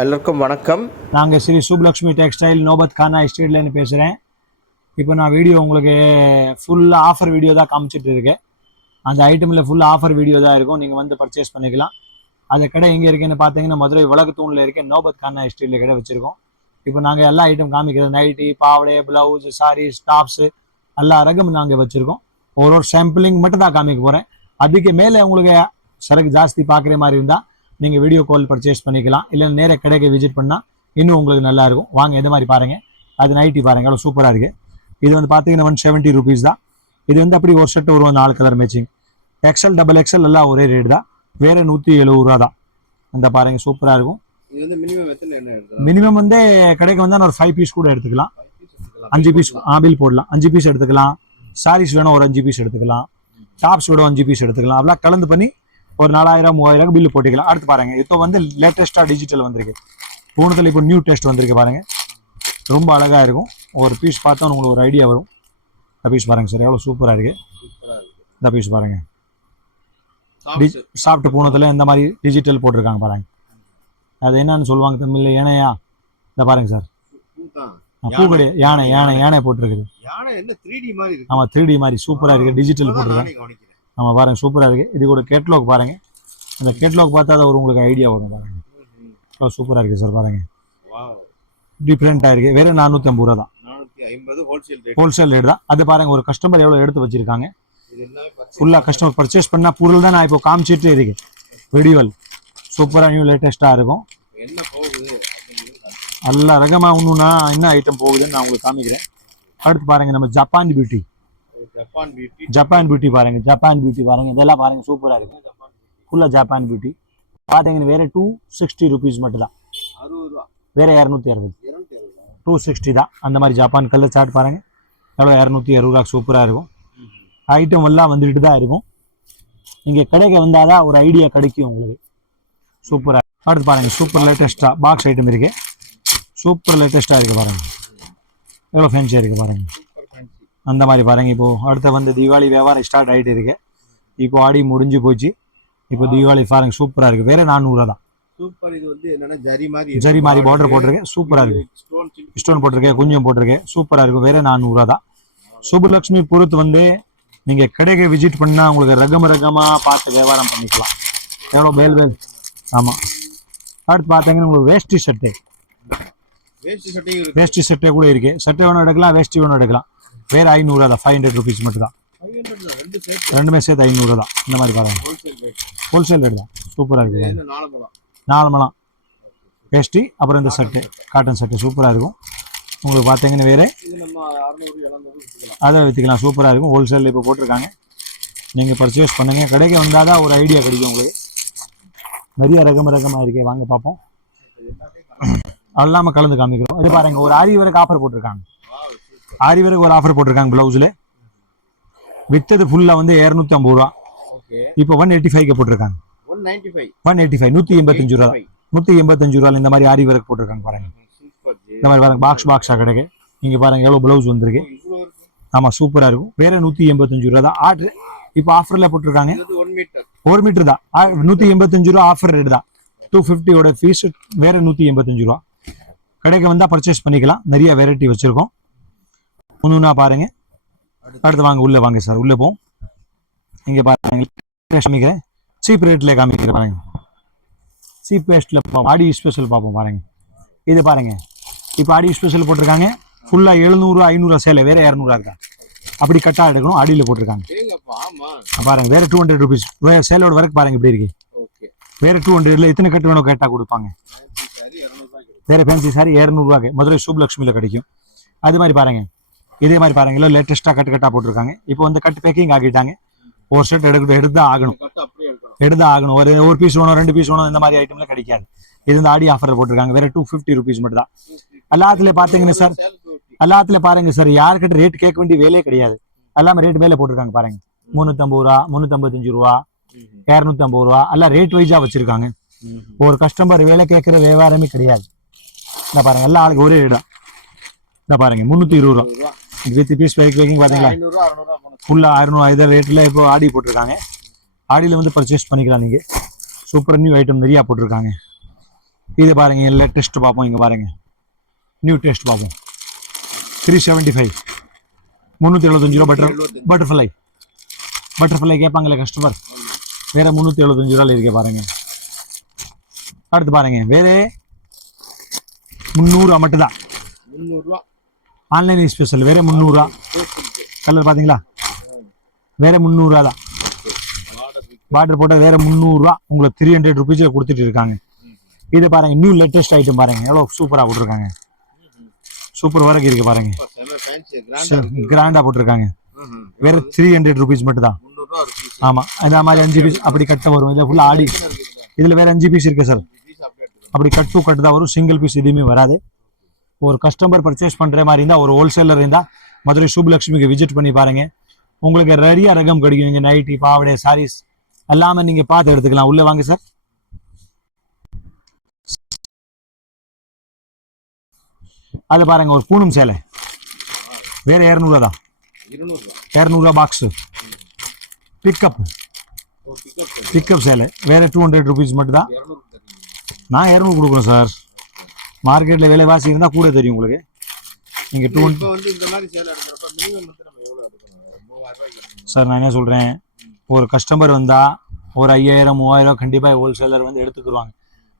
எல்லாருக்கும் வணக்கம். நாங்கள் ஸ்ரீ சுப்லக்ஷ்மி டெக்ஸ்டைல் நோபத் கானா எஸ்டேட்லேருந்து பேசுகிறேன். இப்போ நான் வீடியோ உங்களுக்கு ஃபுல்லாக ஆஃபர் வீடியோ தான் காமிச்சிட்டு இருக்கேன். அந்த ஐட்டமில் ஃபுல்லாக ஆஃபர் வீடியோ தான் இருக்கும். நீங்கள் வந்து பர்ச்சேஸ் பண்ணிக்கலாம். அந்த கடை எங்கே இருக்குன்னு பார்த்தீங்கன்னா மதுரை விளக்குத்தூணில் இருக்க நோபத் கானா எஸ்டேட்டில் கடை வச்சுருக்கோம். இப்போ நாங்கள் எல்லா ஐட்டம் காமிக்கிறது, நைட்டி, பாவடை, ப்ளவுஸ், சாரீஸ், டாப்ஸு எல்லா ரகம் நாங்கள் வச்சுருக்கோம். ஒரு சாம்பிளிங் மட்டும் தான் காமிக்க போகிறேன். அதுக்கு மேலே உங்களுக்கு சரக்கு ஜாஸ்தி பார்க்குற மாதிரி இருந்தால் நீங்கள் வீடியோ கால் பர்ச்சேஸ் பண்ணிக்கலாம். இல்லை நேராக கடைக்கு விசிட் பண்ணால் இன்னும் உங்களுக்கு நல்லா இருக்கும். வாங்க எது மாதிரி பாருங்கள். அது நைட்டி பாருங்கள், அவ்வளோ சூப்பராக இருக்குது. இது வந்து பார்த்தீங்கன்னா 170 rupees தான். இது வந்து அப்படி ஒரு செட்டு வரும், 4 colour matching. XL, double XL எல்லாம் ஒரே ரேட் தான். வேறு 170 ரூபா தான். அந்த பாருங்கள் சூப்பராக இருக்கும். மினிமம் வந்து கடைக்கு வந்தால் ஒரு 5 பீஸ் கூட எடுத்துக்கலாம். 5 பீஸ் பில் போடலாம். 5 பீஸ் எடுத்துக்கலாம். சாரீஸ் வேணும் ஒரு 5 பீஸ் எடுத்துக்கலாம். டாப்ஸ் விட 5 பீஸ் எடுத்துக்கலாம். அப்படிலாம் கலந்து பண்ணி ஒரு 4000 3000 பில்லு போட்டுக்கலாம். அடுத்து பாருங்க, இப்போ வந்து லேட்டஸ்டா டிஜிட்டல் வந்திருக்கு. பூனத்தில் இப்போ நியூ டெஸ்ட் வந்திருக்கு பாருங்க. ரொம்ப அழகா இருக்கும். ஒரு பீஸ் பார்த்தா உங்களுக்கு ஒரு ஐடியா வரும். இந்த பீஸ் பாருங்க சார், எவ்வளோ சூப்பராக இருக்கு. இந்த பீஸ் பாருங்க, சாஃப்ட் பூனத்தில் இந்த மாதிரி டிஜிட்டல் போட்டிருக்காங்க பாருங்க. அது என்னன்னு சொல்லுவாங்க தமிழ்ல, ஏனையா. இந்த பாருங்க சார், பூ கிடையாது, யானை யானை யானை போட்டிருக்குது. ஆமா 3D மாதிரி சூப்பராக இருக்கு. டிஜிட்டல் போட்டிருக்காங்க. நம்ம பாருங்க சூப்பராக இருக்குது. இது கூட கேட்லாக் பாருங்கள். அந்த கேட்லாக் பார்த்தா அது உங்களுக்கு ஐடியா வரும் பாருங்கள். சூப்பராக இருக்குது சார் பாருங்கள். டிஃப்ரெண்ட்டாக இருக்குது. வேறு 450 ரூபா தான். ஹோல்சேல் ரேட் தான். அது பாருங்கள், ஒரு கஸ்டமர் எவ்வளோ எடுத்து வச்சுருக்காங்க. ஃபுல்லாக கஸ்டமர் பர்ச்சேஸ் பண்ணால் பொருள் தான் நான் இப்போ காமிச்சிட்டு இருக்கேன். வீடியோவில் சூப்பராக நியூ லேட்டஸ்ட்டாக இருக்கும். எல்லா ரகமாக ஒன்றுனா என்ன ஐட்டம் போகுதுன்னு நான் உங்களுக்கு காமிக்கிறேன். அடுத்து பாருங்கள், நம்ம ஜப்பான் பியூட்டி பாருங்க. ஜப்பான் பியூட்டி பாருங்க. இதெல்லாம் பாருங்க சூப்பரா இருக்கு. ஃபுல்லா ஜப்பான் பியூட்டி பாத்தீங்கன்னா வேற 260 rupees மட்டும் தான். வேற 260, 260 தான். அந்த மாதிரி ஜப்பான் கலர் சார்ட் பாருங்க, எவ்வளோ 260 ரூபா. சூப்பரா இருக்கும். ஐட்டம் எல்லாம் வந்துட்டு தான் இருக்கும். நீங்க கடைக்கு வந்தாதான் ஒரு ஐடியா கிடைக்கும் உங்களுக்கு. சூப்பரா. அடுத்து பாருங்க, சூப்பர் லேட்டஸ்டா பாக்ஸ் ஐட்டம் இருக்கு. சூப்பர் லேட்டஸ்டா இருக்கு பாருங்க. எவ்வளோ ஃபேன்சியா இருக்கு பாருங்க. அந்த மாதிரி பாருங்க. இப்போ அடுத்த வந்து தீபாவளி வியாபாரம் ஸ்டார்ட் ஆகிட்டு இருக்கு. இப்போ ஆடி முடிஞ்சு போச்சு. இப்போ தீபாவளி பாருங்க சூப்பரா இருக்கு. வேற 400 தான். இது வந்து என்னன்னா ஜரி மாதிரி பார்டர் போட்டிருக்கேன். சூப்பரா இருக்கு. ஸ்டோன் போட்டிருக்கேன், குஞ்சம் போட்டிருக்கேன். சூப்பரா இருக்கும். வேற 400 தான். சுபலட்சுமி பொறுத்து வந்து நீங்க கடைக்கு விசிட் பண்ணா உங்களுக்கு ரகமா பார்த்து வியாபாரம் பண்ணிக்கலாம். எவ்வளோ வேல். ஆமா. அடுத்து பார்த்தீங்கன்னா உங்களுக்கு வேஷ்டி சட்டை கூட இருக்கு. சட்டை வேணும் எடுக்கலாம், வேஷ்டி வேணும் எடுக்கலாம். வேற 500 தான். 500 rupees மட்டும் தான். ரெண்டுமே சேர்த்து 500 தான். இந்த மாதிரி பாருங்க, ஹோல்சேல் ரேட் தான். சூப்பராக இருக்கு. 4 மலம் வேஷ்டி, அப்புறம் இந்த சட்டை காட்டன் சட்டை சூப்பராக இருக்கும். உங்களுக்கு பார்த்தீங்கன்னா வேற அதை விற்றுக்கலாம். சூப்பராக இருக்கும். ஹோல்சேலில் இப்போ போட்டிருக்காங்க. நீங்கள் பர்ச்சேஸ் பண்ணுங்க. கடைக்கு வந்தால் தான் ஒரு ஐடியா கிடைக்கும் உங்களுக்கு. நிறைய ரகமாக இருக்கே, வாங்க பார்ப்போம். அல்லாமல் கலந்து காமிக்கிறோம். இது பாருங்க, ஒரு ஆரி வரைக்கும் ஆஃபர் போட்டிருக்காங்க. ஆரி வரைக்கும் ஒரு ஆஃபர் போட்டிருக்காங்க. பிளவுஸ்ல வித்தது ஃபுல்லா வந்து 250 ரூபா. இப்போ 185 போட்டிருக்காங்க. 185 185 ரூபா. 185 ரூபாய் இந்த மாதிரி ஆரி வரைக்கும் போட்டிருக்காங்க பாருங்க. இந்த மாதிரி பாருங்க, பாக்ஸா கிடைக்கு. இங்க பாருங்க எவ்வளவு பிளவுஸ் வந்திருக்கு. ஆமா சூப்பரா இருக்கும். வேற 185 ரூபா தான். ஆர்டர் இப்போ ஆஃபர்ல போட்டிருக்காங்க. 1 மீட்டர் தான். 185 ரூபா ஆஃபர் ரேட் தான். 250 ஓட ஃபீஸ். வேற 185 ரூபா. கடைக்கு வந்தா பர்ச்சேஸ் பண்ணிக்கலாம். நிறைய வெரைட்டி வச்சிருக்கோம். ஒன்றுனா பாருங்க. அடுத்து வாங்க, உள்ள வாங்க சார், உள்ள போவோம். இங்க பாருங்க, காமிக்கிறேன். சீப் ரேட்ல காமிக்கிறேன் பாருங்க. சீப் ரேட்ல ஆடி ஸ்பெஷல் பார்ப்போம் பாருங்க. இது பாருங்க, இப்போ ஆடி ஸ்பெஷல் போட்டிருக்காங்க. ஃபுல்லா 700 500 சேலை. வேற 200 இருக்கா. அப்படி கட்டா எடுக்கணும். ஆடியில் போட்டிருக்காங்க பாருங்க. வேற 200 rupees. வேற சேலோட வரைக்கும் பாருங்க இப்படி இருக்கு. வேற 200ல எத்தனை கட்டு வேணும் கேட்டா கொடுப்பாங்க. வேற ஃபேன்சி சாரி 200 ரூபாய்க்கு மதுரை சுப்லக்ஷ்மியில கிடைக்கும். அது மாதிரி பாருங்க. இதே மாதிரி பாருங்க, இல்லை லேட்டஸ்ட்டாக கட்டா போட்டிருக்காங்க. இப்போ வந்து கட்டு பேக்கிங் ஆகிட்டாங்க. ஒரு செட் எடுத்து ஆகணும். ஒரு பீஸ் வேணும், 2 பீஸ் வேணும். இந்த மாதிரி ஐட்டம்ல கிடைக்காது. இது இந்த ஆடி ஆஃபர் போட்டிருக்காங்க. வேற 250 rupees மட்டும் தான். எல்லாத்துல பாத்தீங்கன்னா சார், எல்லாத்துல பாருங்க சார், யாருக்கிட்ட ரேட் கேட்க வேண்டிய வேலையே கிடையாது. எல்லாமே ரேட் மேலே போட்டிருக்காங்க பாருங்க. 350 ரூபா, 355 ரூபா, 250 ரூபா. எல்லாம் ரேட் வைஸா வச்சிருக்காங்க. ஒரு கஸ்டமர் வேலை கேட்கிற வியாபாரமே கிடையாது. இந்த பாருங்க, எல்லா ஆளுக்கு ஒரே ரேட். இந்த பாருங்க 320 ரூபா. வித் பீஸ் பேக்கிங் பாத்தீங்களா, ஃபுல்லா 600 ரேட்ல இப்போ ஆடி போட்டிருக்காங்க. ஆடியில் வந்து பர்ச்சேஸ் பண்ணிக்கலாம் நீங்கள். சூப்பர் நியூ ஐட்டம் நிறையா போட்டிருக்காங்க. இது பாருங்க லேட்டஸ்ட் பார்ப்போம். இங்கே பாருங்க நியூ டெஸ்ட் பார்ப்போம். 375 375 ரூபா. பட்டர்ஃப்ளை கேட்பாங்களே கஸ்டமர், வேற 375 ரூபாயில் இருக்கே பாருங்க. அடுத்து பாருங்க வேற 300 மட்டும்தான். 300 ஆன்லைன் ஸ்பெஷல் வேற 300. கலர் பார்த்தீங்களா, வேற 300 தான். பார்டர் போட்டால் வேற 300. உங்களுக்கு 300 ருபீஸில் கொடுத்துட்டு இருக்காங்க. இது பாருங்க நியூ லேட்டஸ்ட் ஐட்டம் பாருங்க, எவ்வளோ சூப்பராக போட்டிருக்காங்க. சூப்பர் ஒர்க் இருக்கு பாருங்க, கிராண்டா போட்டிருக்காங்க. வேற 300 ருபீஸ் மட்டும் தான். ஆமா, இந்த மாதிரி 5 பீஸ் அப்படி கட்ட வரும். இதை ஃபுல்லா ஆடி இதுல வேற 5 பீஸ் இருக்கு சார். அப்படி கட் டு கட் தான் வரும், சிங்கிள் பீஸ் எதுவுமே வராது. ஒரு கஸ்டமர் பர்ச்சேஸ் பண்ற மாதிரி இருந்தா, ஒரு ஹோல்சேலர் இருந்தா மதுரை சுப்புலட்சுமிக்கு விசிட் பண்ணி பாருங்க. உங்களுக்கு நிறைய ரகம் கிடைக்கும். நீங்க நைட்டி, பாவடை, சாரீஸ் எல்லாமே நீங்க பார்த்து எடுத்துக்கலாம். உள்ள வாங்க சார். அது பாருங்க ஒரு பூனம் சேலை வேற 200 தான். 200 பாக்ஸ். பிக்கப் சேலை வேற 200 ருபீஸ் மட்டும் தான். நான் 200 கொடுக்குறேன் சார். மார்க்கெட்ல விலைவாசி இருந்தா கூட தெரியும் உங்களுக்கு. நீங்க 200 சார். நான் என்ன சொல்றேன், ஒரு கஸ்டமர் வந்தா ஒரு 5000 3000 கண்டிப்பா ஹோல்சேலர் வந்து எடுத்துக்குருவாங்க.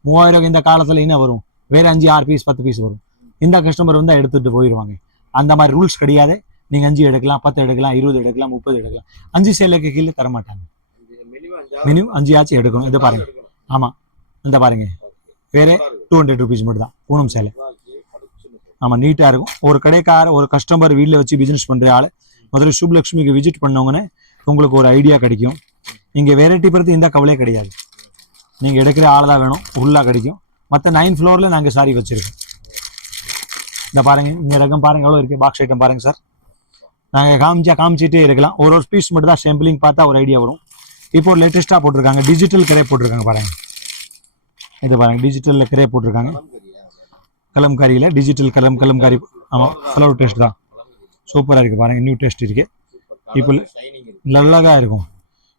3000 இந்த காலத்துல என்ன வரும், வேற 5 6 பீஸ் 10 பீஸ் வரும். இந்த கஸ்டமர் வந்தா எடுத்துட்டு போயிடுவாங்க. அந்த மாதிரி ரூல்ஸ் கிடையாது. நீங்க 5 எடுக்கலாம், 10 எடுக்கலாம், 20 எடுக்கலாம், 30 எடுக்கலாம். 5 சேலைக்கு கீழே தர மாட்டாங்க. மினிமம் 5 ஆச்சு எடுக்கணும். இது பாருங்க. ஆமா, இந்த பாருங்க வேற 200 ருபீஸ் மட்டும் தான் பூனம் சேலை. ஆமா, நீட்டா இருக்கும். ஒரு கடைக்கார ஒரு கஸ்டமர் வீட்டில் வச்சு பிசினஸ் பண்ற ஆளு மதுரை சுப்புலட்சுமிக்கு விசிட் பண்ணவங்கன்னு உங்களுக்கு ஒரு ஐடியா கிடைக்கும். இங்க வெரைட்டி பொறுத்து இந்த கவலையே கிடையாது. நீங்க எடுக்கிற ஆள் தான் வேணும், ஃபுல்லா கிடைக்கும். மற்ற 9th ஃப்ளோர்ல நாங்க சாரி வச்சிருக்கோம். இந்த பாருங்க, இந்த ரகம் பாருங்க எவ்வளோ இருக்கு. பாக்ஸ் ஐட்டம் பாருங்க சார். நாங்கள் காமிச்சிட்டே இருக்கலாம். ஒரு பீஸ் மட்டும் தான் சாம்பிளிங் பார்த்தா ஒரு ஐடியா வரும். இப்போ ஒரு லேட்டஸ்ட்டாக போட்டிருக்காங்க, டிஜிட்டல் கிரே போட்டிருக்காங்க பாருங்க. இது பாருங்க, டிஜிட்டலில் கிரே போட்டிருக்காங்க. கலம்காரியில் டிஜிட்டல் கலம்காரி. ஆமாம், ஃப்ளவர் டெஸ்ட் தான். சூப்பராக இருக்குது பாருங்க. நியூ டெஸ்ட் இருக்கு. இப்போ நல்லதாக இருக்கும்.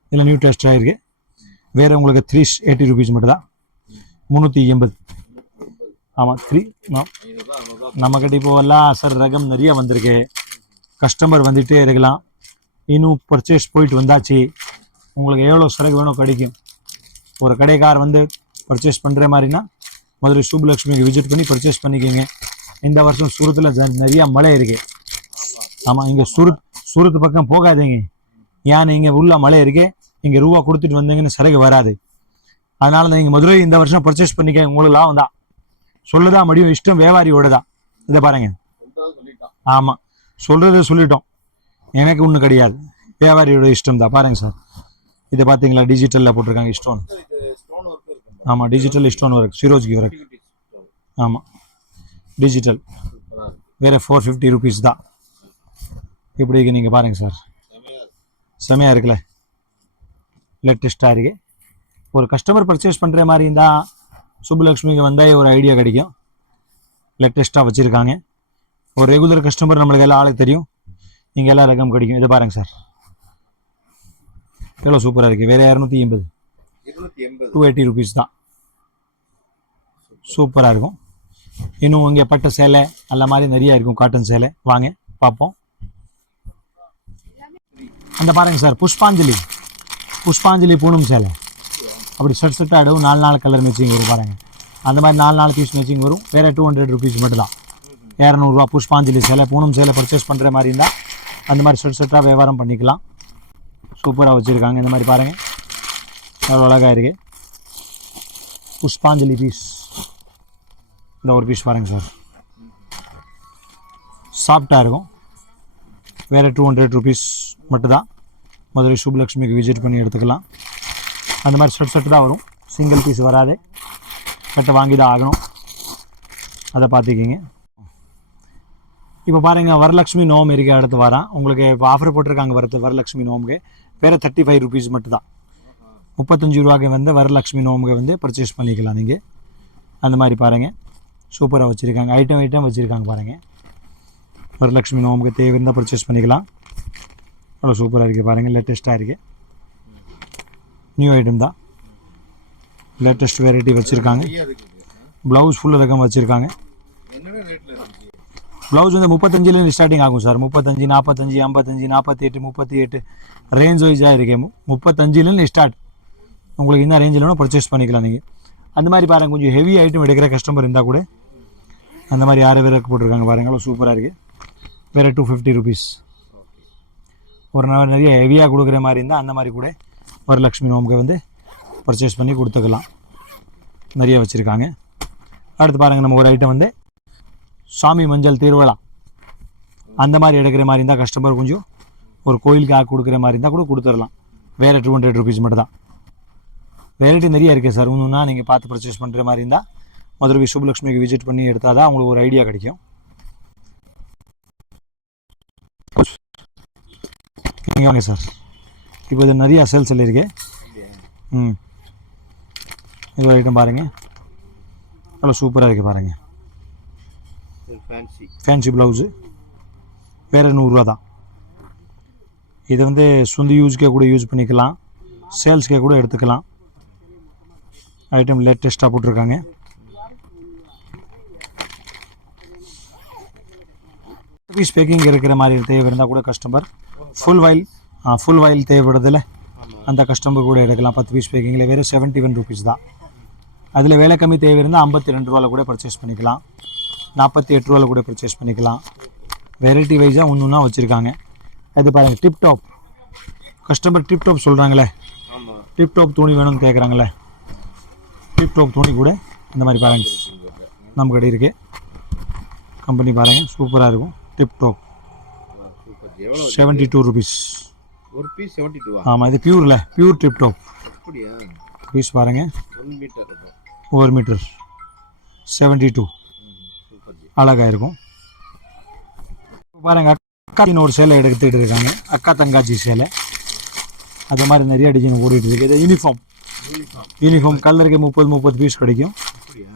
இதில் நியூ டெஸ்ட்டாக இருக்கு. வேறு உங்களுக்கு 380 ருபீஸ் மட்டும் தான். 380. ஆமாம், நம்மக்கிட்ட இப்போ எல்லாம் சார் ரகம் நிறைய வந்திருக்கு. கஸ்டமர் வந்துகிட்டே இருக்கலாம். இன்னும் பர்ச்சேஸ் போயிட்டு வந்தாச்சு. உங்களுக்கு எவ்வளோ சரக்கு வேணும் கிடைக்கும். ஒரு கடைக்கார் வந்து பர்ச்சேஸ் பண்ணுற மாதிரினா மதுரை சுப்புலட்சுமிக்கு விசிட் பண்ணி பர்ச்சேஸ் பண்ணிக்கோங்க. இந்த வருஷம் சூரத்தில் நிறையா மழை இருக்கு. ஆமாம், இங்கே சூரத் பக்கம் போகாதீங்க. ஏன் இங்கே உள்ள மழை இருக்கு. இங்கே ரூபா கொடுத்துட்டு வந்தீங்கன்னு சரக்கு வராது. அதனால நீங்கள் மதுரை இந்த வருஷம் பர்ச்சேஸ் பண்ணிக்க. உங்களுக்கு லாபம் தான். சொல்லுதான் முடியும், இஷ்டம் வியாபாரியோட தான். இதை பாருங்க. ஆமாம், சொல்றது சொல்லிட்டோம், எனக்கு ஒன்றும் கிடையாது. வியாபாரியோட இஷ்டம் தான். பாருங்க சார், இது பார்த்தீங்களா, டிஜிட்டலில் போட்டிருக்காங்க ஸ்டோன். ஆமாம், டிஜிட்டல் ஸ்டோன் ஒர்க், சிரோஜ்கி ஒர்க். ஆமாம், டிஜிட்டல் வேற 450 ருபீஸ் தான். இப்படி இருக்கு. நீங்கள் பாருங்க சார், செமையாக இருக்குல்ல, லேட்டஸ்ட்டாக இருக்கு. ஒரு கஸ்டமர் பர்ச்சேஸ் பண்ணுற மாதிரி இருந்தால் சுப்புலட்சுமிக்கு வந்தால் ஒரு ஐடியா கிடைக்கும். லேட்டஸ்ட்டாக வச்சுருக்காங்க. ஒரு ரெகுலர் கஸ்டமர் நம்மளுக்கு எல்லாம் ஆளுக்கு தெரியும். இங்கே எல்லாம் ரகம் கிடைக்கும். இதை பாருங்க சார், எவ்வளோ சூப்பராக இருக்குது. வேறு 280 280 ருபீஸ் தான். சூப்பராக இருக்கும். இன்னும் இங்கே பட்டு சேலை அந்த மாதிரி நிறையா இருக்கும். காட்டன் சேலை வாங்க பார்ப்போம். அந்த பாருங்க சார், புஷ்பாஞ்சலி பூனம் சேலை. அப்படி செட்டாக ஆடும். 4 கலர் மேட்சிங் வரும் பாருங்க. அந்த மாதிரி 4 பீஸ் மேட்சிங் வரும். வேறு 200 ருபீஸ் மட்டும் தான். 200 புஷ்பாஞ்சலி சேலை, பூனம் சேலை பர்ச்சேஸ் பண்ணுற மாதிரி இருந்தால் அந்த மாதிரி செட்டாக வியாபாரம் பண்ணிக்கலாம். சூப்பராக வச்சுருக்காங்க. இந்த மாதிரி பாருங்கள், அவ்வளோ அழகாக இருக்குது. புஷ்பாஞ்சலி பீஸ், இந்த ஒரு பீஸ் பாருங்கள் சார், சாஃப்டாக இருக்கும். வேறு 200 ருபீஸ் மட்டும்தான். மதுரை சுப்புலட்சுமிக்கு விசிட் பண்ணி எடுத்துக்கலாம். அந்த மாதிரி செட் தான் வரும். சிங்கிள் பீஸ் வராது. கட்டை வாங்கி தான் ஆகணும். அதை பார்த்துக்கிங்க. இப்போ பாருங்கள், வரலட்சுமி நோம் இருக்க அடுத்து வரான். உங்களுக்கு இப்போ ஆஃபர் போட்டிருக்காங்க வரலட்சுமி நோமுக்கு. வேறு 35 ருபீஸ் மட்டும் தான். 35 ரூபாய்க்கு வந்து வரலட்சுமி நோமுக்கு வந்து பர்ச்சேஸ் பண்ணிக்கலாம் நீங்கள். அந்த மாதிரி பாருங்கள், சூப்பராக வச்சுருக்காங்க. ஐட்டம் வச்சுருக்காங்க பாருங்கள். வரலட்சுமி நோமுக்கு தேவை இருந்தால் பர்ச்சேஸ் பண்ணிக்கலாம். அவ்வளோ சூப்பராக இருக்குது பாருங்கள். லேட்டஸ்ட்டாக இருக்குது. நியூ ஐட்டம் தான். லேட்டஸ்ட் வெரைட்டி வச்சுருக்காங்க. ப்ளவுஸ் ஃபுல் ரகம் வச்சுருக்காங்க. ப்ளவுஸ் வந்து 35 ஸ்டார்டிங் ஆகும் சார். 35, 45, 55, 48, 38 ரேஞ்ச் வைஸாக இருக்கு. 35 ஸ்டார்ட். உங்களுக்கு இந்த ரேஞ்சில் வேணும் பர்ச்சேஸ் பண்ணிக்கலாம் நீங்கள். அந்த மாதிரி பாருங்கள், கொஞ்சம் ஹெவி ஐட்டம் எடுக்கிற கஸ்டமர் இருந்தால் கூட அந்த மாதிரி 6 பேருக்கு போட்டிருக்காங்க பாருங்கள், சூப்பராக இருக்குது. வேறு 250 ருபீஸ். ஒரு நிறைய ஹெவியாக கொடுக்குற மாதிரி இருந்தால் அந்த மாதிரி கூட வரலட்சுமி நோம்புக்கு வந்து பர்ச்சேஸ் பண்ணி கொடுத்துக்கலாம். நிறைய வச்சுருக்காங்க. அடுத்து பாருங்கள், நம்ம ஒரு ஐட்டம் வந்து சாமி மஞ்சள் திருவிழா அந்த மாதிரி எடுக்கிற மாதிரி இருந்தால் கஸ்டமர் கொஞ்சம் ஒரு கோயிலுக்காக கொடுக்குற மாதிரி இருந்தால் கூட கொடுத்துடலாம். வேறு 200 ருபீஸ் மட்டும் தான். வெரைட்டி நிறைய இருக்குது சார். ஒன்றுன்னா நீங்கள் பார்த்து பர்ச்சேஸ் பண்ணுற மாதிரி இருந்தால் மதுரை சுப்புலக்ஷ்மிக்கு விசிட் பண்ணி எடுத்தால் தான் உங்களுக்கு ஒரு ஐடியா கிடைக்கும். நீங்கள் வாங்க சார். இப்போ இது நிறையா சேல்ஸில் இருக்கு. இது ஐட்டம் பாருங்கள், நல்லா சூப்பராக இருக்குது பாருங்கள். ஃபேன்சி ப்ளவுஸு வேறு 100 ரூபா தான். இது வந்து சொந்த யூஸ்க்கே கூட யூஸ் பண்ணிக்கலாம், சேல்ஸ்க்கே கூட எடுத்துக்கலாம். ஐட்டம் லேட்டஸ்ட்டாக போட்டிருக்காங்க. பீஸ் பேக்கிங் இருக்கிற மாதிரி தேவை இருந்தால் கூட கஸ்டமர் ஃபுல் வயல் தேவைப்படுதில்ல, அந்த கஸ்டமர் கூட எடுக்கலாம். 10 பீஸ் பேக்கிங்கில் வேறு 71 ருபீஸ் தான். அதில் விலை கம்மி தேவை இருந்தால் 52 ரூபாவில் கூட பர்ச்சேஸ் பண்ணிக்கலாம், 48 ரூபாவில் கூட பர்ச்சேஸ் பண்ணிக்கலாம். வெரைட்டி வைஸாக ஒன்றுன்னா வச்சுருக்காங்க. அது பாருங்கள், டிப்டாப் கஸ்டமர் டிப்டாப் சொல்கிறாங்களே, டிப்டாப் துணி வேணும்னு கேட்குறாங்களே, டிப்டாப் துணி கூட இந்த மாதிரி பாருங்கள் நம்ம கடை இருக்குது. கம்பெனி பாருங்கள், சூப்பராக இருக்கும். டிப்டாப் 72 ருபீஸ் ஒரு பீஸ். 72. ஆமாம், இது பியூர் டிப்டாப் பீஸ் பாருங்கள். 1 மீட்டர் 72 அழகாக இருக்கும். பாருங்கள், அக்காத்தின் ஒரு சேலை எடுத்துகிட்டு இருக்காங்க, அக்கா தங்காச்சி சேலை. அது மாதிரி நிறைய டிசைன் ஓடிட்டு இருக்கு. இது யூனிஃபார்ம் கலருக்கு 30 பீஸ் கிடைக்கும்.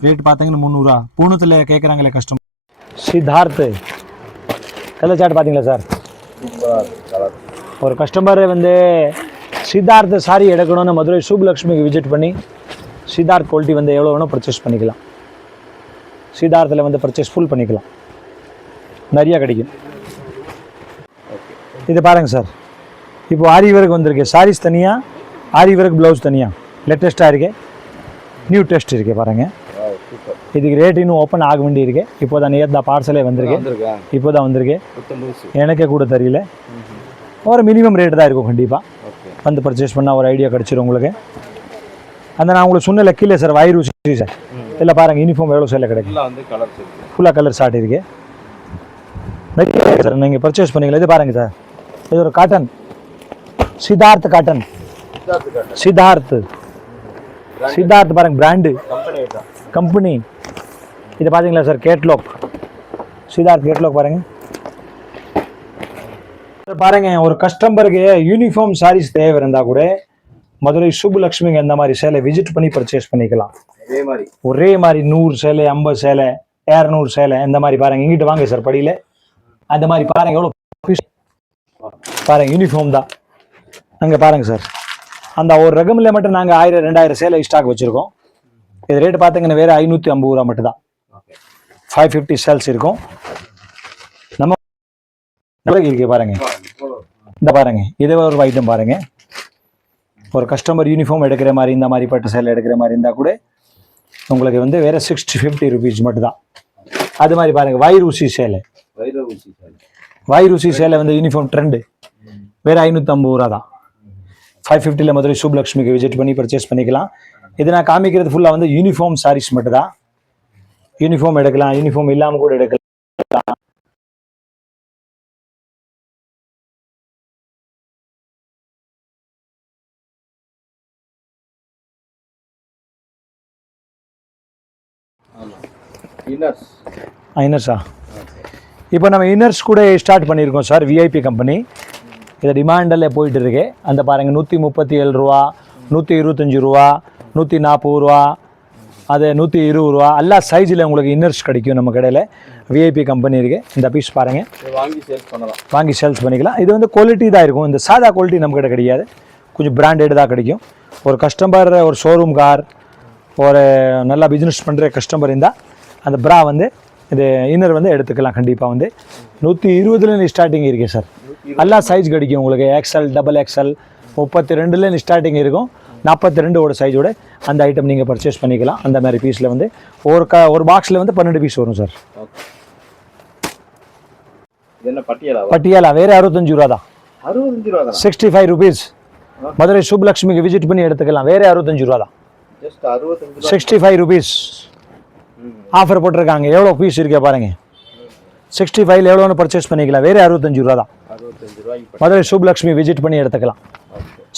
ரேட் பார்த்தீங்கன்னா 300 ரூபா. பூணத்தில் கேட்குறாங்களே கஸ்டமர். சித்தார்த் கலர் சார்ட் பார்த்தீங்களா சார்? ஒரு கஸ்டமர் வந்து சித்தார்த் சாரி எடுக்கணும்னு மதுரை சுப்புலக்ஷ்மிக்கு விசிட் பண்ணி சித்தார்த் குவாலிட்டி வந்து எவ்வளோ வேணும் பர்ச்சேஸ் பண்ணிக்கலாம். சித்தார்த்தில் வந்து பர்ச்சேஸ் ஃபுல் பண்ணிக்கலாம், நிறையா கிடைக்கும். இது பாருங்கள் சார், இப்போ ஆரி ஒர்க் வந்திருக்கு. சாரீஸ் தனியாக, ஆரி ஒர்க் ப்ளவுஸ் தனியாக லேட்டஸ்ட்டாக இருக்குது. நியூ டெஸ்ட் இருக்குது பாருங்கள். இதுக்கு ரேட் இன்னும் ஓப்பன் ஆக வேண்டி இருக்கு. இப்போ தான் நேற்று பார்சலே வந்திருக்கு, இப்போ தான் வந்திருக்கு. எனக்கே கூட தெரியல. ஒரு மினிமம் ரேட்டு தான் இருக்கும். கண்டிப்பாக வந்து பர்ச்சேஸ் பண்ணால் ஒரு ஐடியா கிடச்சிரும் உங்களுக்கு. அந்த நான் உங்களுக்கு சொன்ன கீழே சார் வயிறு சார் இல்லை பாருங்கள், யூனிஃபார்ம் எவ்வளோ சேலை கிடைக்கும். ஃபுல்லாக கலர் ஷார்ட் இருக்குது நிறைய சார். நீங்கள் பர்ச்சேஸ் பண்ணிக்கலாம். இது பாருங்கள் சார், இது ஒரு காட்டன் சித்தார்த் காட்டன். சித்தார்த் பாருங்கள், பிராண்டு கம்பெனி. இது பார்த்தீங்களா சார், கேட்லாக் சித்தார்த் கேட்லாக் பாருங்கள். பாருங்க, ஒரு கஸ்டமருக்கு யூனிஃபார்ம் சாரீஸ் தேவை இருந்தால் கூட மதுரை சுப்புலக்ஷ்மிக்கு இந்த மாதிரி சேலை விசிட் பண்ணி பர்ச்சேஸ் பண்ணிக்கலாம். ஒரே மாதிரி 100 சேலை, 50 சேலை, 200 சேலை இந்த மாதிரி பாருங்க. இங்கிட்டு வாங்க சார் படியில். அந்த மாதிரி பாருங்க எவ்வளோ பாருங்க, யூனிஃபார்ம் தான். அங்கே பாருங்க சார், அந்த ஒரு ரகமில் மட்டும் நாங்கள் 1000-2000 சேலை ஸ்டாக் வச்சுருக்கோம். இது ரேட்டு பார்த்தீங்கன்னா வேறு 550 ரூபா மட்டும் தான். 550 சேல்ஸ் இருக்கும். நம்ம இருக்கு பாருங்க, இந்த பாருங்க, இதே ஒரு ஐட்டம் பாருங்க. ஒரு கஸ்டமர் யூனிஃபார்ம் எடுக்கிற மாதிரி இந்த மாதிரி பட்டு சேலை எடுக்கிற மாதிரி இருந்தால் கூட உங்களுக்கு வந்து வேறு 60-50 ருபீஸ் மட்டும் தான். அது மாதிரி பாருங்க, வைரூசி சேலை வந்து யூனிஃபார்ம் ட்ரெண்டு வேறு 550 ரூபா தான். 550 மதுரை சுப்புலக்ஷ்மிக்கு விசிட் பண்ணி பர்ச்சேஸ் பண்ணிக்கலாம். இது நான் காமிக்கிறது ஃபுல்லாக வந்து யூனிஃபார்ம் சாரீஸ் மட்டும் தான். யூனிஃபார்ம் எடுக்கலாம், யூனிஃபார்ம் இல்லாமல் கூட எடுக்கலாம். இன்னர்ஸா இப்போ நம்ம இன்னர்ஸ் கூட ஸ்டார்ட் பண்ணியிருக்கோம் சார். VIP company. இது டிமாண்டில் போயிட்டு இருக்கு. அந்த பாருங்கள், 137 ரூபா, 125 ரூபா, 140 ரூபா, அது 120 ரூபா. எல்லா சைஸில் உங்களுக்கு இன்னர்ஸ் கிடைக்கும் நம்ம கடையில். விஐபி கம்பெனி இருக்குது. இந்த பீஸ் பாருங்கள், வாங்கி சேல்ஸ் பண்ணிக்கலாம். இது வந்து குவாலிட்டி தான் இருக்கும். இந்த சாதா குவாலிட்டி நம்ம கிட்ட கிடையாது, கொஞ்சம் பிராண்டட் தான் கிடைக்கும். ஒரு கஸ்டமர் ஒரு ஷோரூம் கார் ஒரு நல்லா பிஸ்னஸ் பண்ணுற கஸ்டமர் இருந்தால் அந்த ப்ரா வந்து இது இன்னர் வந்து எடுத்துக்கலாம். கண்டிப்பாக வந்து 120 ஸ்டார்டிங் இருக்குது சார். எல்லா சைஸ் கிடைக்கும் உங்களுக்கு. எக்ஸ்எல், டபுள் எக்ஸ்எல், 32 ஸ்டார்டிங் இருக்கும். 42 சைஸோட அந்த ஐட்டம் நீங்கள் பர்ச்சேஸ் பண்ணிக்கலாம். அந்த மாதிரி பீஸில் வந்து ஒரு பாக்ஸில் வந்து 12 பீஸ் வரும் சார். பட்டியாலா வேறு 65 ரூபா தான். 65 ருபீஸ். மதுரை சுப்லக்ஷ்மிக்கு விசிட் பண்ணி எடுத்துக்கலாம். வேறு 65 ரூபா தான். 65 ருபீஸ் ஆஃபர் போட்டிருக்காங்க. எவ்வளோ பீஸ் இருக்கே பாருங்க. 65 எவ்வளோன்னு பர்ச்சேஸ் பண்ணிக்கலாம். வேறு 65 ரூபா தான். மதுரை சுப்லக்ஷ்மி விசிட் பண்ணி எடுத்துக்கலாம்.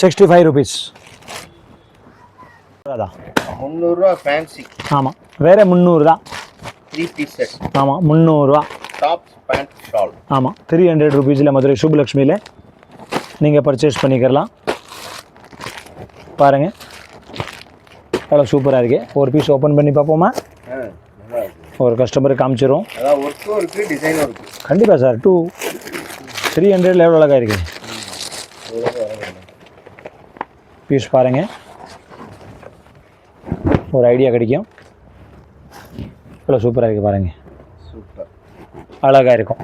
65 ருபீஸ் தான். 300 ரூபா ஃபேன்சி. ஆமாம், வேறு 300 தான். 3 பீஸ் செட். ஆமாம், 300 ரூபா. Top pant shawl. ஆமாம், 300 ருபீஸில் மதுரை சுப்லக்ஷ்மியில் நீங்கள் பர்ச்சேஸ் பண்ணிக்கலாம். பாருங்கள் எவ்வளோ சூப்பராக இருக்குது. ஒரு பீஸ் ஓப்பன் பண்ணி பார்ப்போமா? ஒரு கஸ்டமருக்கு காமிச்சிரும். கண்டிப்பாக சார். 300 எவ்வளோ அழகாக இருக்குது பீஸ். பாருங்கள், ஒரு ஐடியா கிடைக்கும். எவ்வளோ சூப்பராக இருக்குது பாருங்கள். சூப்பர் அழகாக இருக்கும்.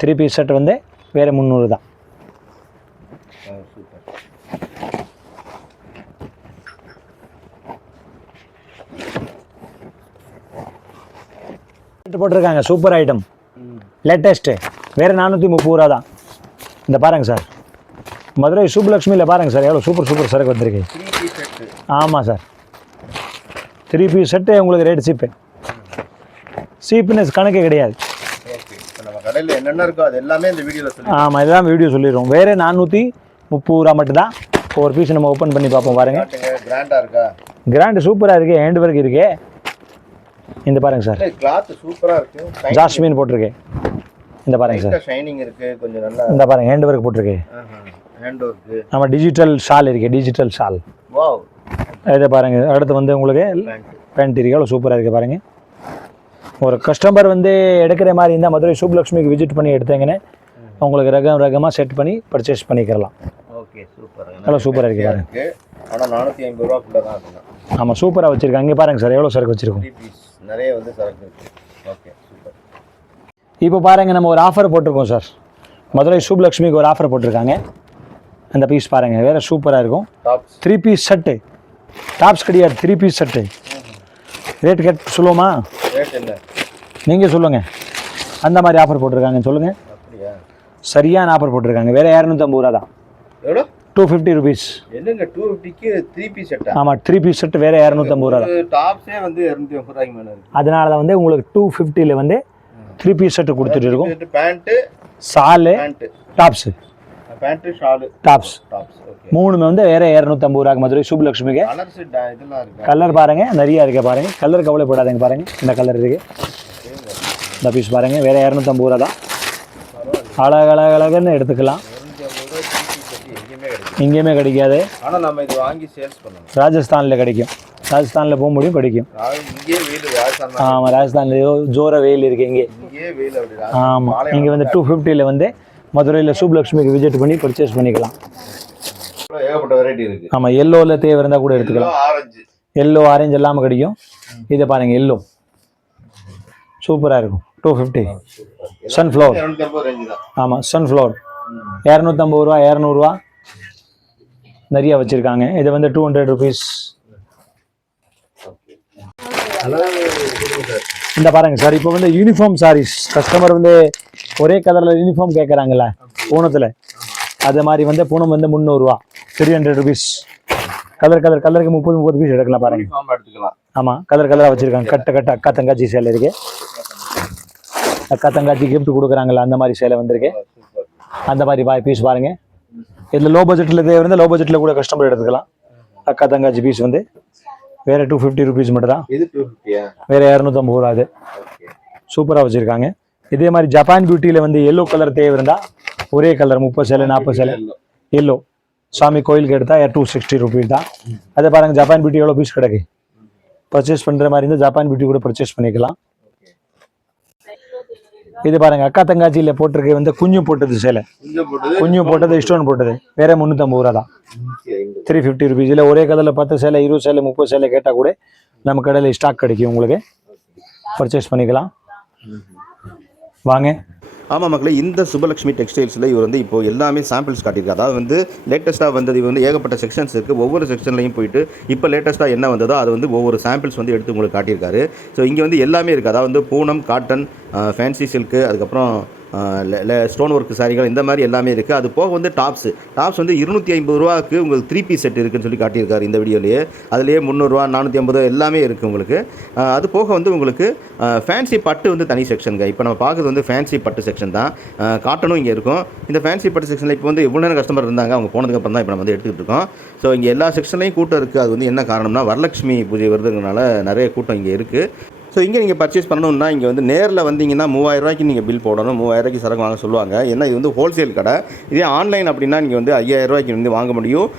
3 பீஸ் செட் வந்து வேறு 300 தான். போட்டிருக்காங்க. Super item, latest. வேறு 430 ரூபா தான். இந்த பாருங்கள் சார், மதுரை சுப்லக்ஷ்மியில் பாருங்கள் சார் எவ்வளோ சூப்பர் சரக்கு வந்திருக்கு. ஆமாம் சார், 3 பீஸ் செட்டு உங்களுக்கு ரேட் சீப்னஸ் கணக்கே கிடையாது. ஆமாம், இதெல்லாம் வீடியோ சொல்லிடுவோம். வேறு 430 ரூபா மட்டும்தான். ஒரு பீஸ் நம்ம ஓப்பன் பண்ணி பார்ப்போம். பாருங்கள், கிராண்டு சூப்பராக இருக்குது. ஹேண்ட் ஒர்க் இருக்குது. இந்த பாருங்க சார், கிளாத் சூப்பரா இருக்கு. ஜாஸ்மின் போட்டுருக்கு. இந்த பாருங்க சார், ஷைனிங் இருக்கு. கொஞ்சம் நல்லா இந்த பாருங்க, ஹேண்ட் ஒர்க் போட்டுருக்கு. Hand work. நம்ம டிஜிட்டல் ஷால் இருக்கு. Digital shawl. வாவ். இதை பாருங்க. அடுத்து வந்து உங்களுக்கு பேண்ட் இருக்கு. எவ்வளோ சூப்பராக இருக்குது பாருங்க. ஒரு கஸ்டமர் வந்து எடுக்கிற மாதிரி இருந்தால் மதுரை சுப்லக்ஷ்மிக்கு விசிட் பண்ணி எடுத்தீங்கன்னு உங்களுக்கு ரகமாக செட் பண்ணி பர்ச்சேஸ் பண்ணிக்கலாம். Okay, super. எவ்வளோ சூப்பராக இருக்குது பாருங்க. ஆனால் 450 ரூபாக்குள்ள தான் இருக்கும். ஆமாம், சூப்பராக வச்சுருக்காங்க. இங்கே பாருங்கள் சார் எவ்வளோ சரக்கு வச்சுருக்கோம். நிறைய வந்து சரக்கு இருக்குது. Okay, super. இப்போ பாருங்கள், நம்ம ஒரு ஆஃபர் போட்டிருக்கோம் சார். மதுரை சுப்லக்ஷ்மிக்கு ஒரு ஆஃபர் போட்டிருக்காங்க. அந்த பீஸ் பாருங்கள், வேறு சூப்பராக இருக்கும். 3 பீஸ் செட்டு. டாப்ஸ் கிடையாது, 3 பீஸ் செட்டு. ரேட் சொல்லுவோமா? ரேட் என்ன நீங்கள் சொல்லுங்கள். அந்த மாதிரி ஆஃபர் போட்டிருக்காங்க. சொல்லுங்கள். அப்படியா? சரியான ஆஃபர் போட்டிருக்காங்க. வேறு 250 ரூபா தான். எவ்வளோ? 250 ருபீஸ். என்னங்க 250க்கு 3 பீஸ் செட்டா? ஆமாம், 3 பீஸ் செட் வேறு 250 ரூபா தான். டாப்ஸே வந்து 250 ரூபாய்க்கு மேலே இருக்குது. அதனால தான் வந்து உங்களுக்கு 250ல் வந்து 3 பீஸ் செட்டு கொடுத்துட்டு இருக்கும். Pant, shawl, tops. Pant, shawl, tops. Okay. மூணுமே வந்து வேறு 250 ரூபாய்க்கு மதுரை சுப்லக்ஷ்மிக்கு. கலர்ஸ் இதெல்லாம் இருக்கு. கலர் பாருங்கள், நிறையா இருக்குது பாருங்கள். கலர் கவலைப்படாதீங்க பாருங்கள். இந்த கலர் இருக்குது. இந்த பீஸ் பாருங்கள், வேறு 250 ரூபா தான். அழகன்னு எடுத்துக்கலாம். எங்கேயுமே கிடைக்காது. ஆனால் நம்ம இது வாங்கி சேல்ஸ் பண்ணணும். ராஜஸ்தானில் கிடைக்கும். ராஜஸ்தானில் போக முடியும், கிடைக்கும். இங்கே வெயில். ஆமாம், ராஜஸ்தானில் ஜோர வெயில் இருக்குது. இங்கே வெயில் அப்படி. ஆமாம், இங்கே வந்து 250ல் வந்து மதுரையில் சுப்லக்ஷ்மிக்கு விசிட் பண்ணி பர்ச்சேஸ் பண்ணிக்கலாம். ஏகப்பட்ட வெரைட்டி இருக்குது. ஆமாம், எல்லோவில் தேவை இருந்தால் கூட எடுத்துக்கலாம். எல்லோ, ஆரஞ்சு எல்லாமே கிடைக்கும். இதை பாருங்கள், எல்லோ சூப்பராக இருக்கும். 250. சன்ஃப்ளவர். ஆமாம், சன்ஃப்ளவர் 250 ரூபா, 200 ரூபா நிறையா வச்சுருக்காங்க. இது வந்து 200 ருபீஸ். இந்த பாருங்கள் சார், இப்போ வந்து யூனிஃபார்ம் சாரீஸ். கஸ்டமர் வந்து ஒரே கலரில் யூனிஃபார்ம் கேட்குறாங்கல்ல பூனத்தில். அது மாதிரி வந்து பூனம் வந்து 300 ரூபா, 300 ருபீஸ். கலருக்கு 30 பீஸ் எடுக்கலாம் பாருங்கள். ஆமாம், கலராக வச்சுருக்காங்க. கட்டு அக்கா தங்காச்சி சேலை இருக்குது. அக்கா தங்காச்சி கிஃப்ட் கொடுக்குறாங்கல்ல, அந்த மாதிரி சேலை வந்திருக்கு. அந்த மாதிரி பீஸ் பாருங்கள். இதில் லோ பட்ஜெட்டில் தேவை இருந்தால் லோ பட்ஜெட்டில் கூட கஸ்டமர் எடுத்துக்கலாம். அக்கா தங்காச்சி பீஸ் வந்து வேறு 250 ருபீஸ் மட்டும் தான். வேறு 250 ரூபா. அது சூப்பராக வச்சுருக்காங்க. இதே மாதிரி ஜப்பான் பியூட்டியில் வந்து எல்லோ கலர் தேவை இருந்தால் ஒரே கலர் 30 சேலை 40 சேலை எல்லோ சாமி கோயிலுக்கு எடுத்தால் 260 ருபீஸ் தான். அதை பாருங்கள், ஜப்பான் பியூட்டி எவ்வளோ பீஸ் கிடக்கு. பர்ச்சேஸ் பண்ணுற மாதிரி இருந்தால் ஜப்பான் பியூட்டி கூட பர்ச்சேஸ் பண்ணிக்கலாம். இது பாருங்க அக்கா தங்காச்சியில் போட்டிருக்கு வந்து குஞ்சு போட்டது சேலை, குஞ்சு போட்டது ஸ்டோன் போட்டது வேற 350 ரூபா தான். 350 ருபீஸ். இதில் ஒரே கதையில் 10 சேலை 20 சேலை 30 சேலை கேட்டால் கூட நம்ம கடையில் ஸ்டாக் கிடைக்கும், உங்களுக்கு பர்ச்சேஸ் பண்ணிக்கலாம். வாங்க. ஆமாம் மக்களே, இந்த சுபலக்ஷ்மி டெக்ஸ்டைல்ஸில் இவர் வந்து இப்போ எல்லாமே சாம்பிள்ஸ் காட்டியிருக்காரு. அதாவது வந்து லேட்டஸ்ட்டாக வந்தது இவர் வந்து ஏகப்பட்ட செக்ஷன்ஸ் இருக்குது. ஒவ்வொரு செக்ஷன்லையும் போயிட்டு இப்போ லேட்டஸ்ட்டாக என்ன வந்ததோ அது வந்து ஒவ்வொரு சாம்பிள்ஸ் வந்து எடுத்து உங்களுக்கு காட்டியிருக்காரு. ஸோ இங்கே வந்து எல்லாமே இருக்குது. அதாவது வந்து பூனம், காட்டன், ஃபேன்சி சில்க்கு, அதுக்கப்புறம் ஸ்டோன் ஒர்க் சாரிகள், இந்த மாதிரி எல்லாமே இருக்குது. அது போக வந்து டாப்ஸ் வந்து 250 ரூபாய்க்கு உங்களுக்கு 3 பீஸ் செட் இருக்குன்னு சொல்லி காட்டியிருக்காரு இந்த வீடியோலேயே. அதுலேயே 300 ரூபா 450 எல்லாமே இருக்குது உங்களுக்கு. அது போக வந்து உங்களுக்கு ஃபேன்சி பட்டு வந்து தனி செக்ஷனுங்க. இப்போ நம்ம பார்க்குறது வந்து ஃபேன்சி பட்டு செக்ஷன் தான். காட்டனும் இங்கே இருக்கும். இந்த ஃபேன்சி பட்டு செக்ஷனில் இப்போ வந்து எவ்வளோ நேரம் கஸ்டமர் இருந்தாங்க, அவங்க போனதுக்கப்புறம் தான் இப்போ நம்ம வந்து எடுத்துகிட்டு இருக்கோம். ஸோ இங்கே எல்லா செக்ஷன்லையும் கூட்டம் இருக்குது. அது வந்து என்ன காரணம்னா வரலட்சுமி பூஜை வருதுங்கிறனால நிறைய கூட்டம் இங்கே இருக்குது. ஸோ இங்கே நீங்கள் பர்ச்சேஸ் பண்ணணும்னா இங்கே வந்து நேரில் வந்தீங்கன்னா 3000 ரூபாய்க்கு நீங்கள் பில் போடணும். 3000 ரூபாய்க்கு சரக்கு வாங்க சொல்லுவாங்க. ஏன்னா இது வந்து ஹோல்சேல் கடை. இதே ஆன்லைன் அப்படின்னா நீங்கள் வந்து 5000 ரூபாய்க்கு வந்து வாங்க முடியும்.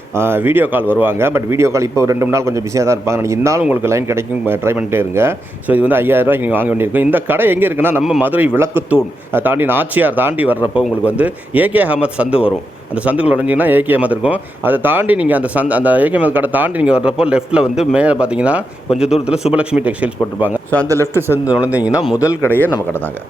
வீடியோ கால் வருவாங்க. பட் வீடியோ கால் இப்போ 2 நாள் கொஞ்சம் பிஸியாக தான் இருப்பாங்க. நீங்கள் இருந்தாலும் உங்களுக்கு லைன் கிடைக்கும், ட்ரை பண்ணிட்டே இருங்க. ஸோ இது வந்து 5000 ரூபாய்க்கு நீங்கள் வாங்க வேண்டியிருக்கும். இந்த கடை எங்கே இருக்குன்னா நம்ம மதுரை விளக்குத்தூண் தாண்டி நாச்சியார் தாண்டி வர்றப்போ உங்களுக்கு வந்து ஏகே அகமத் சந்து வரும். அந்த சந்துக்குள்ள உடஞ்சிங்கன்னா ஏகே அகமத் இருக்கும். அதை தாண்டி நீங்கள் அந்த ஏகே அகமத் கடை தாண்டி நீங்கள் வர்றப்போ லெஃப்ட்டில் வந்து மேலே பார்த்தீங்கன்னா கொஞ்சம் தூரத்தில் சுபலக்ஷ்மி டெக்ஸ்டைல்ஸ் போட்டிருப்பாங்க. ஸோ அந்த லெஃப்ட் சந்து நுழைந்தீங்கன்னா முதல் கடையே நம்ம கடை தாங்க.